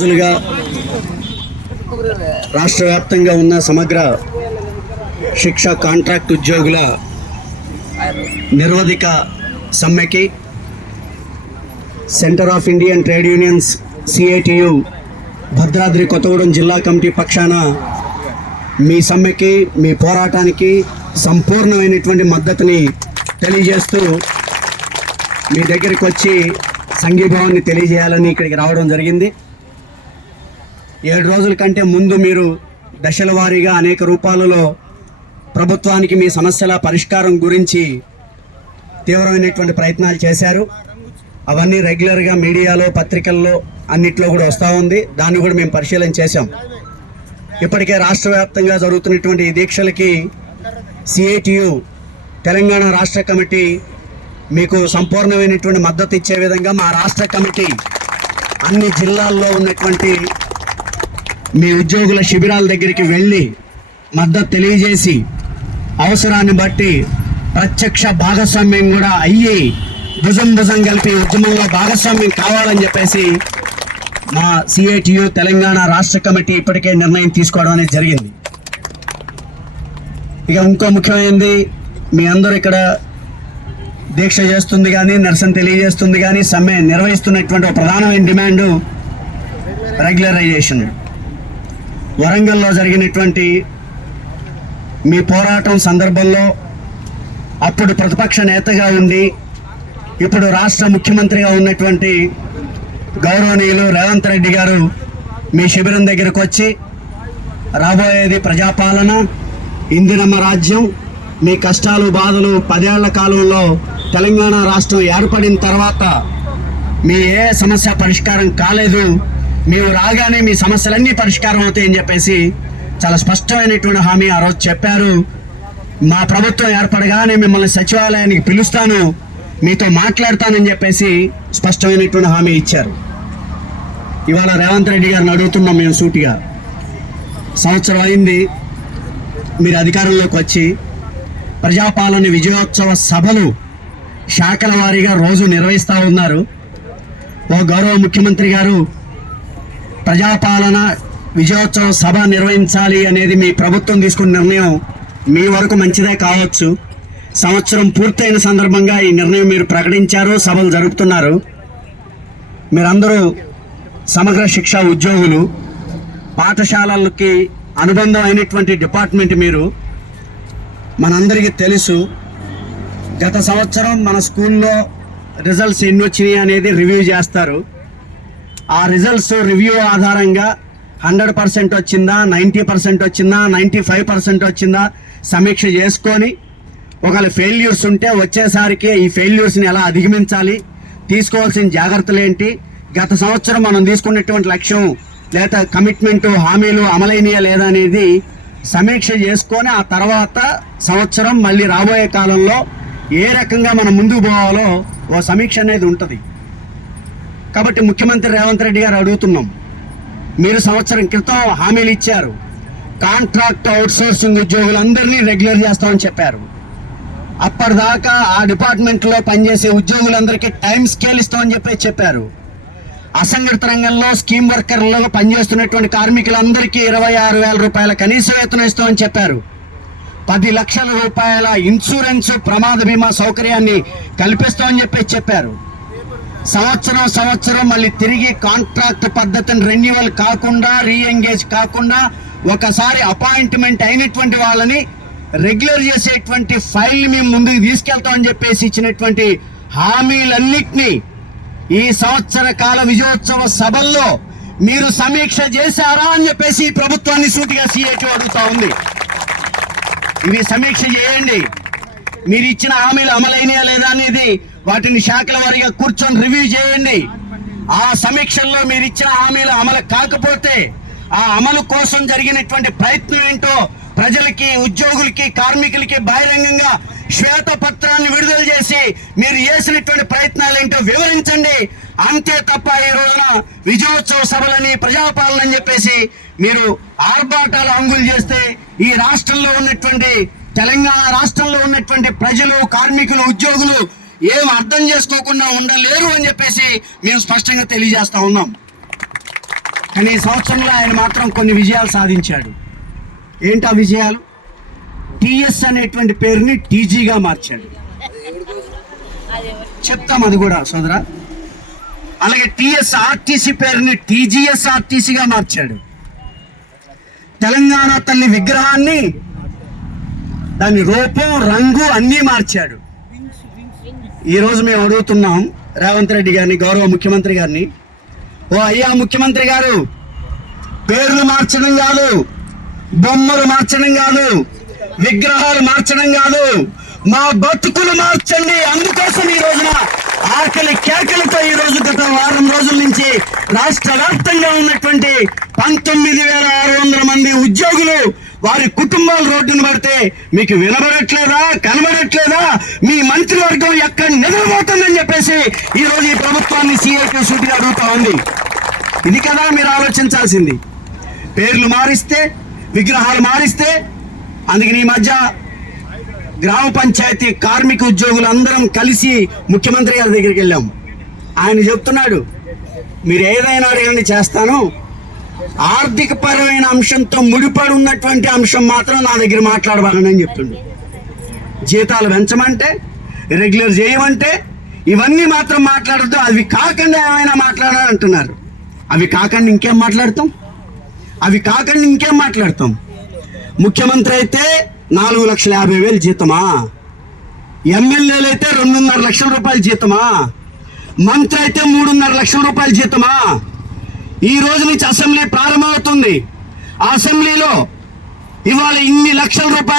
రోజులుగా రాష్ట్ర వ్యాప్తంగా ఉన్న సమగ్ర శిక్ష కాంట్రాక్ట్ ఉద్యోగుల నిర్వధిక సమ్మెకి centre of Indian trade unions CITU Bhadradri Kothagudem జిల్లా కమిటీ పక్షాన మీ సమ్మెకి మీ పోరాటానికి సంపూర్ణమైనటువంటి మద్దతుని తెలియజేస్తూ మీ దగ్గరికి వచ్చి సంఘీభావాన్ని తెలియజేయాలని ఇక్కడికి రావడం జరిగింది. 7 రోజుల కంటే ముందు మీరు దశల వారీగా అనేక రూపాలలో ప్రభుత్వానికి మీ సమస్యల పరిష్కారం గురించి తీవ్రమైనటువంటి ప్రయత్నాలు చేశారు. అవన్నీ రెగ్యులర్గా మీడియాలో పత్రికల్లో అన్నిట్లో కూడా వస్తూ ఉంది. దాన్ని కూడా మేము పరిశీలన చేశాం. ఇప్పటికే రాష్ట్ర వ్యాప్తంగా జరుగుతున్నటువంటి ఈ దీక్షలకి సిఐటియు తెలంగాణ రాష్ట్ర కమిటీ మీకు సంపూర్ణమైనటువంటి మద్దతు ఇచ్చే విధంగా మా రాష్ట్ర కమిటీ అన్ని జిల్లాల్లో ఉన్నటువంటి మీ ఉద్యోగుల శిబిరాల దగ్గరికి వెళ్ళి మద్దతు తెలియజేసి అవసరాన్ని బట్టి ప్రత్యక్ష భాగస్వామ్యం కూడా అయ్యి భుజం కలిపి ఉద్యమంలో భాగస్వామ్యం కావాలని చెప్పేసి మా సిఐటియు తెలంగాణ రాష్ట్ర కమిటీ ఇప్పటికే నిర్ణయం తీసుకోవడం అనేది జరిగింది. ఇక ఇంకో ముఖ్యమైనది, మీ అందరూ ఇక్కడ దీక్ష చేస్తుంది కానీ నిరసన తెలియజేస్తుంది కానీ సమ్మె నిర్వహిస్తున్నటువంటి ఒక ప్రధానమైన డిమాండు రెగ్యులరైజేషన్. వరంగల్లో జరిగినటువంటి మీ పోరాటం సందర్భంలో అప్పుడు ప్రతిపక్ష నేతగా ఉండి ఇప్పుడు రాష్ట్ర ముఖ్యమంత్రిగా ఉన్నటువంటి గౌరవనీయులు రేవంత్ రెడ్డి గారు మీ శిబిరం దగ్గరకు వచ్చి రాబోయేది ప్రజాపాలన, ఇందిరమ్మ రాజ్యం, మీ కష్టాలు బాధలు 10 ఏళ్ల కాలంలో తెలంగాణ రాష్ట్రం ఏర్పడిన తర్వాత మీ ఏ సమస్య పరిష్కారం కాలేదు, మేము రాగానే మీ సమస్యలన్నీ పరిష్కారం అవుతాయని చెప్పేసి చాలా స్పష్టమైనటువంటి హామీ ఆ రోజు చెప్పారు. మా ప్రభుత్వం ఏర్పడగానే మిమ్మల్ని సచివాలయానికి పిలుస్తాను, మీతో మాట్లాడతానని చెప్పేసి స్పష్టమైనటువంటి హామీ ఇచ్చారు. ఇవాళ రేవంత్ రెడ్డి గారిని అడుగుతున్నాం మేము సూటిగా. సంవత్సరం అయింది మీరు అధికారంలోకి వచ్చి, ప్రజాపాలన విజయోత్సవ సభలు శాఖల వారీగా రోజు నిర్వహిస్తూ ఉన్నారు. ఓ గౌరవ ముఖ్యమంత్రి గారు ప్రజాపాలన విజయోత్సవ సభ నిర్వహించాలి అనేది మీ ప్రభుత్వం తీసుకున్న నిర్ణయం మీ వరకు మంచిదే కావచ్చు. సంవత్సరం పూర్తయిన సందర్భంగా ఈ నిర్ణయం మీరు ప్రకటించారు, సభలు జరుపుతున్నారు. మీరందరూ సమగ్ర శిక్ష ఉద్యోగులు, పాఠశాలలకి అనుబంధం అయినటువంటి డిపార్ట్మెంట్ మీరు. మనందరికీ తెలుసు, గత సంవత్సరం మన స్కూల్లో రిజల్ట్స్ ఎన్ని వచ్చినాయి అనేది రివ్యూ చేస్తారు. ఆ రిజల్ట్స్ రివ్యూ ఆధారంగా 100% వచ్చిందా, 90% వచ్చిందా, 95% వచ్చిందా సమీక్ష చేసుకొని ఒకవేళ ఫెయిల్యూర్స్ ఉంటే వచ్చేసరికి ఈ ఫెయిల్యూర్స్ని ఎలా అధిగమించాలి, తీసుకోవాల్సిన జాగ్రత్తలు ఏంటి, గత సంవత్సరం మనం తీసుకున్నటువంటి లక్ష్యం లేదా కమిట్మెంట్ హామీలు అమలైనయా లేదా అనేది సమీక్ష చేసుకొని ఆ తర్వాత సంవత్సరం మళ్ళీ రాబోయే కాలంలో ఏ రకంగా మనం ముందుకు పోవాలో ఓ సమీక్ష అనేది ఉంటుంది. కాబట్టి ముఖ్యమంత్రి రేవంత్ రెడ్డి గారు అడుగుతున్నాం, మీరు సంవత్సరం క్రితం హామీలు ఇచ్చారు, కాంట్రాక్ట్ అవుట్సోర్సింగ్ ఉద్యోగులందరినీ రెగ్యులర్ చేస్తామని చెప్పారు. అప్పటిదాకా ఆ డిపార్ట్మెంట్లో పనిచేసే ఉద్యోగులందరికీ టైం స్కేల్ ఇస్తామని చెప్పారు. అసంఘటిత రంగంలో స్కీమ్ వర్కర్లో పనిచేస్తున్నటువంటి కార్మికులందరికీ 26,000 రూపాయల కనీస వేతనం ఇస్తామని చెప్పారు. 10 లక్షల రూపాయల ఇన్సూరెన్స్ ప్రమాద బీమా సౌకర్యాన్ని కల్పిస్తామని చెప్పారు. సంవత్సరం మళ్ళీ తిరిగి కాంట్రాక్ట్ పద్ధతిని రెన్యువల్ కాకుండా, రీఎంగేజ్ కాకుండా ఒకసారి అపాయింట్మెంట్ అయినటువంటి వాళ్ళని రెగ్యులర్ చేసేటువంటి ఫైల్ని మేము ముందుకు తీసుకెళ్తామని చెప్పేసి ఇచ్చినటువంటి హామీలన్నింటినీ ఈ సంవత్సర కాల విజయోత్సవ సభల్లో మీరు సమీక్ష చేశారా అని చెప్పేసి ఈ ప్రభుత్వాన్ని సూటిగా సిఐటి అడుగుతా ఉంది. ఇవి సమీక్ష చేయండి. మీరు ఇచ్చిన హామీలు అమలైనయా లేదా అనేది వాటిని శాఖల వారీగా కూర్చొని రివ్యూ చేయండి. ఆ సమీక్షల్లో మీరు ఇచ్చిన హామీలు అమలు కాకపోతే ఆ అమలు కోసం జరిగినటువంటి ప్రయత్నం ఏంటో ప్రజలకి, ఉద్యోగులకి, కార్మికులకి బహిరంగంగా శ్వేతపత్రాన్ని విడుదల చేసి మీరు చేసినటువంటి ప్రయత్నాలు ఏంటో వివరించండి. అంతే తప్ప ఈ రోజున విజయోత్సవ సభలని, ప్రజాపాలన అని చెప్పేసి మీరు ఆర్భాటాలు హంగులు చేస్తే ఈ రాష్ట్రంలో ఉన్నటువంటి, తెలంగాణ రాష్ట్రంలో ఉన్నటువంటి ప్రజలు, కార్మికులు, ఉద్యోగులు ఏం అర్థం చేసుకోకుండా ఉండలేరు అని చెప్పేసి మేము స్పష్టంగా తెలియజేస్తా ఉన్నాం. కానీ ఈ సంవత్సరంలో ఆయన మాత్రం కొన్ని విజయాలు సాధించాడు. ఏంటి ఆ విజయాలు? టీఎస్ అనేటువంటి పేరుని టీజీగా మార్చాడు. చెప్తాం అది కూడా సోదరా. అలాగే టీఎస్ఆర్టీసీ పేరుని టీజీఎస్ఆర్టీసీగా మార్చాడు. తెలంగాణ తల్లి విగ్రహాన్ని, దాని రూపం, రంగు అన్నీ మార్చాడు. ఈరోజు మేము అడుగుతున్నాం రేవంత్ రెడ్డి గారిని, గౌరవ ముఖ్యమంత్రి గారిని, ఓ అయ్యా ముఖ్యమంత్రి గారు, పేర్లు మార్చడం కాదు, బొమ్మలు మార్చడం కాదు, విగ్రహాలు మార్చడం కాదు, మా బతుకులు మార్చండి. అందుకోసం ఈ రోజున ఆకలి కేకలతో ఈ రోజు గత వారం రోజుల నుంచి రాష్ట్ర వ్యాప్తంగా ఉన్నటువంటి 19,600 మంది ఉద్యోగులు, వారి కుటుంబాలు రోడ్డును పడితే మీకు వినబడట్లేదా, కనబడట్లేదా? మీ మంత్రివర్గం ఎక్కడ నిద్రపోతుందని చెప్పేసి ఈ రోజు ఈ ప్రభుత్వాన్ని సిఐటి సూటిగా అడుగుతా ఉంది. ఇది కదా మీరు ఆలోచించాల్సింది. పేర్లు మారిస్తే, విగ్రహాలు మారిస్తే. అందుకని ఈ మధ్య గ్రామ పంచాయతీ కార్మిక ఉద్యోగులు అందరం కలిసి ముఖ్యమంత్రి గారి దగ్గరికి వెళ్ళాం. ఆయన చెప్తున్నాడు, మీరు ఏదైనా అడగండి చేస్తాను, ఆర్థిక పరమైన అంశంతో ముడిపడి ఉన్నటువంటి అంశం మాత్రం నా దగ్గర మాట్లాడవాలని చెప్తుండు. జీతాలు పెంచమంటే, రెగ్యులర్ చేయమంటే ఇవన్నీ మాత్రం మాట్లాడద్దు, అవి కాకుండా ఏమైనా మాట్లాడాలంటున్నారు. అవి కాకుండా ఇంకేం మాట్లాడతాం? ముఖ్యమంత్రి అయితే 4,50,000 జీతమా? ఎమ్మెల్యేలు అయితే 2.5 లక్షల రూపాయల జీతమా? మంత్రి అయితే 3.5 లక్షల రూపాయల జీతమా? ఈ రోజు నుంచి అసెంబ్లీ ప్రారంభమవుతుంది. ఆ అసెంబ్లీలో ఇవాళ ఇన్ని లక్షల రూపాయల